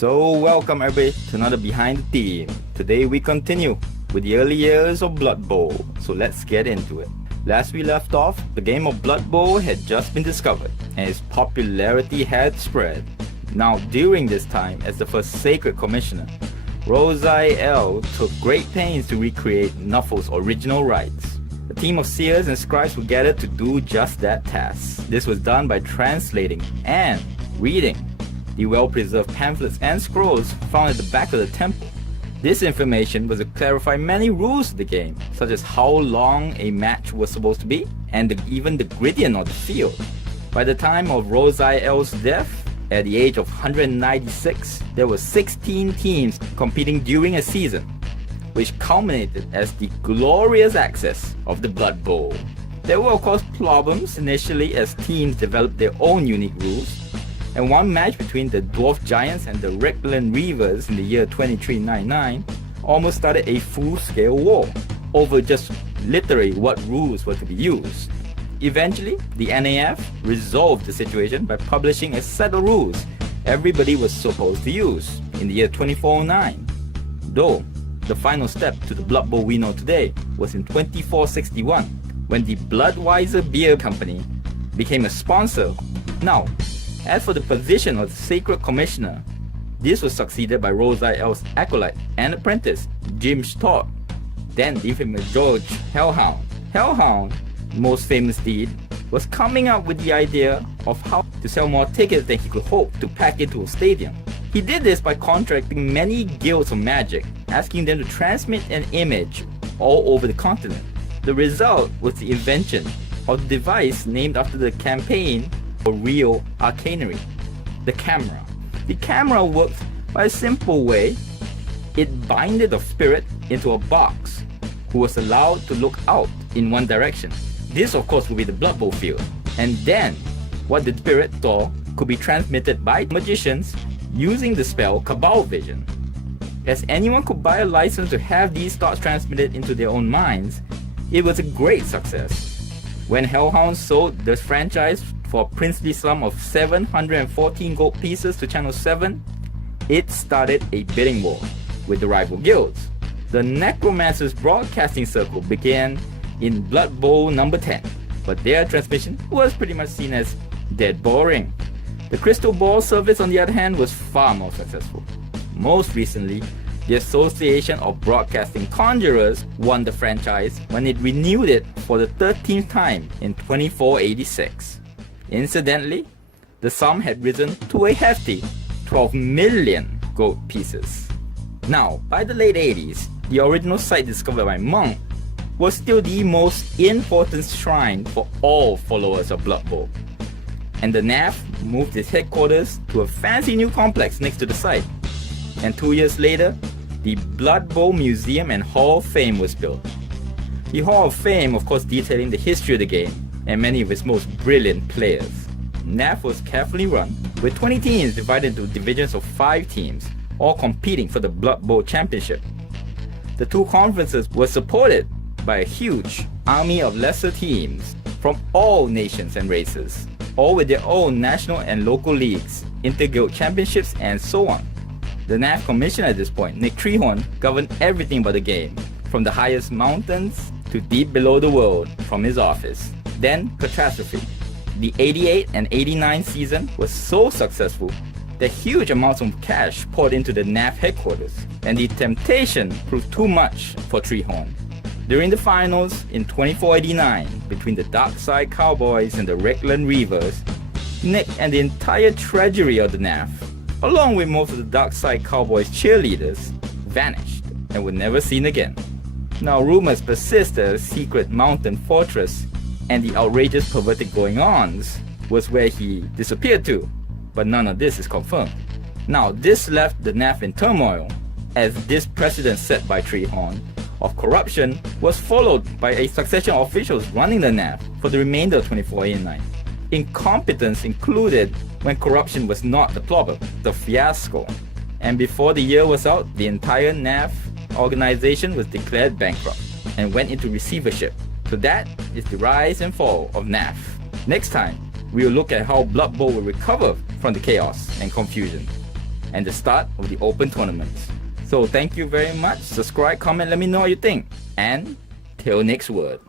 So welcome everybody to another Behind the Theme. Today we continue with the early years of Blood Bowl, so let's get into it. Last we left off, the game of Blood Bowl had just been discovered and its popularity had spread. Now during this time, as the first Sacred Commissioner, L. took great pains to recreate NAF's original rites. A team of seers and scribes were gathered to do just that task. This was done by translating and reading the well-preserved pamphlets and scrolls found at the back of the temple. This information was to clarify many rules of the game, such as how long a match was supposed to be, and even the gradient of the field. By the time of L's death, at the age of 196, there were 16 teams competing during a season, which culminated as the glorious access of the Blood Bowl. There were of course problems initially as teams developed their own unique rules, and one match between the Dwarf Giants and the Recklin Reavers in the year 2399 almost started a full-scale war over just literally what rules were to be used. Eventually, the NAF resolved the situation by publishing a set of rules everybody was supposed to use in the year 2409. Though, the final step to the Blood Bowl we know today was in 2461, when the Bloodweiser Beer Company became a sponsor. Now, as for the position of the Sacred Commissioner, this was succeeded by L's acolyte and apprentice, Jim Stott, then the infamous George Hellhound. Hellhound, most famous deed, was coming up with the idea of how to sell more tickets than he could hope to pack into a stadium. He did this by contracting many guilds of magic, asking them to transmit an image all over the continent. The result was the invention of the device named after the campaign for real arcanery, the camera. The camera worked by a simple way. It binded a spirit into a box who was allowed to look out in one direction. This of course would be the Blood Bowl field, and then what the spirit saw could be transmitted by magicians using the spell Cabal Vision. As anyone could buy a license to have these thoughts transmitted into their own minds, it was a great success. When Hellhound sold the franchise for a princely sum of 714 gold pieces to Channel 7, it started a bidding war with the rival guilds. The Necromancer's Broadcasting Circle began in Blood Bowl number 10, but their transmission was pretty much seen as dead boring. The Crystal Ball service, on the other hand, was far more successful. Most recently, the Association of Broadcasting Conjurers won the franchise when it renewed it for the 13th time in 2486. Incidentally, the sum had risen to a hefty 12 million gold pieces. Now, by the late 80s, the original site discovered by Monk was still the most important shrine for all followers of Blood Bowl, and the NAF moved its headquarters to a fancy new complex next to the site. And 2 years later, the Blood Bowl Museum and Hall of Fame was built. The Hall of Fame, of course, detailing the history of the game and many of its most brilliant players. NAF was carefully run, with 20 teams divided into divisions of 5 teams, all competing for the Blood Bowl Championship. The two conferences were supported by a huge army of lesser teams from all nations and races, all with their own national and local leagues, inter-guild championships, and so on. The NAF commissioner at this point, Nick Treehorn, governed everything about the game, from the highest mountains to deep below the world, from his office. Then, catastrophe. The 88 and 89 season was so successful that huge amounts of cash poured into the NAF headquarters, and the temptation proved too much for Treehorn. During the finals in 2489, between the Dark Side Cowboys and the Recklin Reavers, Nick and the entire treasury of the NAF, along with most of the Dark Side Cowboys cheerleaders, vanished and were never seen again. Now rumors persist that a secret mountain fortress and the outrageous perverted going-ons was where he disappeared to, but none of this is confirmed. Now this left the NAF in turmoil, as this precedent set by Treehorn of corruption was followed by a succession of officials running the NAF for the remainder of 2489. Incompetence included when corruption was not the problem, the fiasco. And before the year was out, the entire NAF organization was declared bankrupt and went into receivership. So that is the rise and fall of NAF. Next time, we will look at how Blood Bowl will recover from the chaos and confusion. and the start of the open tournaments. So thank you very much. Subscribe, comment, let me know what you think. And till next word.